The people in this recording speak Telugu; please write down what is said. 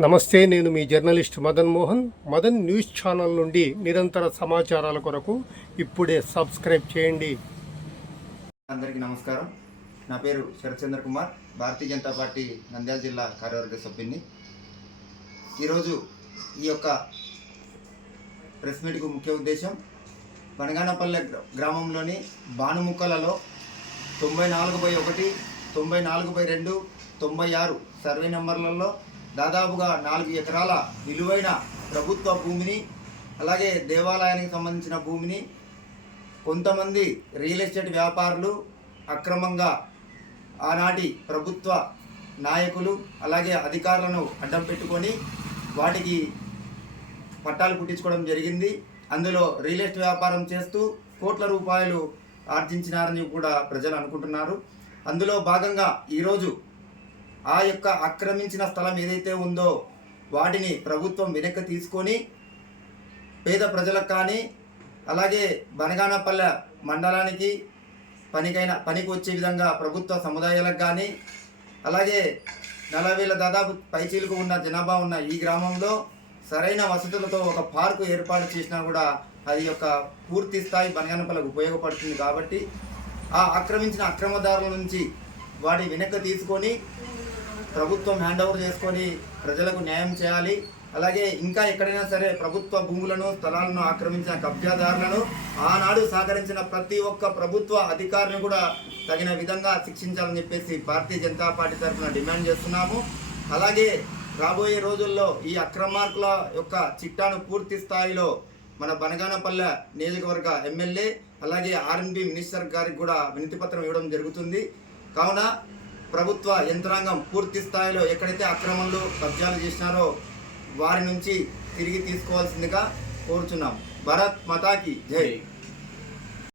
నమస్తే నేను మీ journalist Madan Mohan. Madan news channel నుండి నిరంతర సమాచారాల కొరకు ఇప్పుడే సబ్స్క్రైబ్ చేయండి. అందరికీ నమస్కారం. నా పేరు శరత్చంద్ర కుమార్. భారతీయ జనతా పార్టీ నంద్యాల జిల్లా కార్యవర్గ సభ్యుని ఈరోజు ఈ యొక్క ప్రెస్ మీట్కు ముఖ్య ఉద్దేశం బనగానపల్లె గ్రామంలోని బాణుముక్కలలో తొంభై నాలుగు బై ఒకటి తొంభై నాలుగు బై రెండు తొంభై ఆరు సర్వే నెంబర్లలో దాదాపుగా నాలుగు ఎకరాల విలువైన ప్రభుత్వ భూమిని అలాగే దేవాలయానికి సంబంధించిన భూమిని కొంతమంది రియల్ ఎస్టేట్ వ్యాపారులు అక్రమంగా ఆనాటి ప్రభుత్వ నాయకులు అలాగే అధికారులను అడ్డం పెట్టుకొని వాటికి పట్టాలు పుట్టించుకోవడం జరిగింది. అందులో రియల్ ఎస్టేట్ వ్యాపారం చేస్తూ కోట్ల రూపాయలు ఆర్జించినారని కూడా ప్రజలు అనుకుంటున్నారు. అందులో భాగంగా ఈరోజు ఆ యొక్క ఆక్రమించిన స్థలం ఏదైతే ఉందో వాటిని ప్రభుత్వం వెనక్కి తీసుకొని పేద ప్రజలకు కానీ అలాగే బనగానపల్లె మండలానికి పనికైన పనికి వచ్చే విధంగా ప్రభుత్వ సముదాయాలకు కానీ అలాగే నలభై వేల దాదాపు పైచీలకు ఉన్న జనాభా ఉన్న ఈ గ్రామంలో సరైన వసతులతో ఒక పార్కు ఏర్పాటు చేసినా కూడా అది యొక్క పూర్తి స్థాయి బనగానపల్లకు ఉపయోగపడుతుంది కాబట్టి ఆ ఆక్రమించిన అక్రమదారుల నుంచి వాటి వెనక్కి తీసుకొని ప్రభుత్వం హ్యాండ్ ఓవర్ చేసుకొని ప్రజలకు న్యాయం చేయాలి. అలాగే ఇంకా ఎక్కడైనా సరే ప్రభుత్వ భూములను స్థలాలను ఆక్రమించిన కబ్జాదారులను ఆనాడు సహకరించిన ప్రతి ఒక్క ప్రభుత్వ అధికారిని కూడా తగిన విధంగా శిక్షించాలని చెప్పేసి భారతీయ జనతా పార్టీ తరఫున డిమాండ్ చేస్తున్నాము. అలాగే రాబోయే రోజుల్లో ఈ అక్రమార్కుల యొక్క చిట్టాను పూర్తి స్థాయిలో మన బనగానపల్లె నియోజకవర్గ ఎమ్మెల్యే అలాగే ఆర్ఎన్బి మినిస్టర్ గారికి కూడా వినతిపత్రం ఇవ్వడం జరుగుతుంది. కావున ప్రభుత్వ యంత్రాంగం పూర్తి స్థాయిలో ఎక్కడైతే అక్రమంలో కబ్జాలు చేసినారో వారి నుంచి తిరిగి తీసుకోవాల్సిందిగా కోరుచున్నాం. భరత్ మతాకి జై.